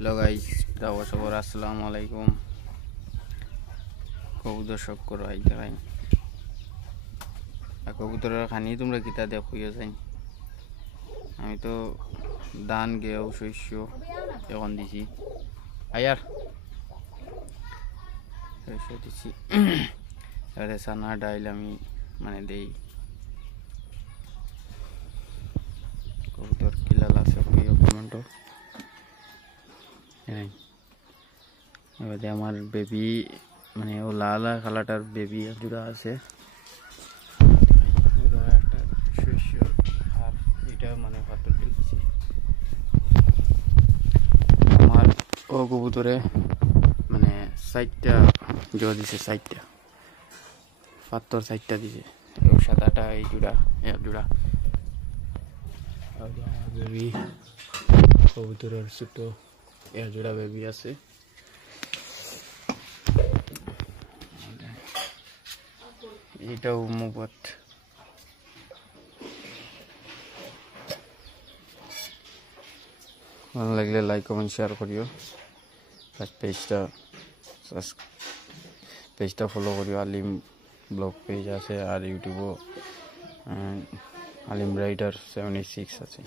Hello guys, দাওয়া সবার আসসালামু আলাইকুম। কবুতর শখ করো আই তারাই কবুতরের খানি তোমরা কিতা দেখুইয়া যাই। আমি তো ধান গেও শস্য এখন দিছি আয়ার শস্য দিছি এবারে সানা ডাইল আমি মানে দেই। কবুতর কিলাল আছে কমেন্টো। এবারে আমার বেবি মানে ও লাল কালারটার বেবি জোড়া আছে, একটা শস্য আর এটা মানে পাথর ফেলছি। আমার ও কবুতরে মানে 4টা জোড়া দিছে, 4টা পাথর 4টা দিছে। সাদাটা এই জোড়া এক জোড়া। আমার বেবি কবুতরের ছোট এক জোড়া বেবি আছে। এটাও মুবাত ভালো লাগলে লাইক কমেন্ট শেয়ার করিও। পেজটা ফলো করিও। আলিম ব্লগ পেজ আছে আর ইউটিউবও আলিম রাইডার 76 আছে।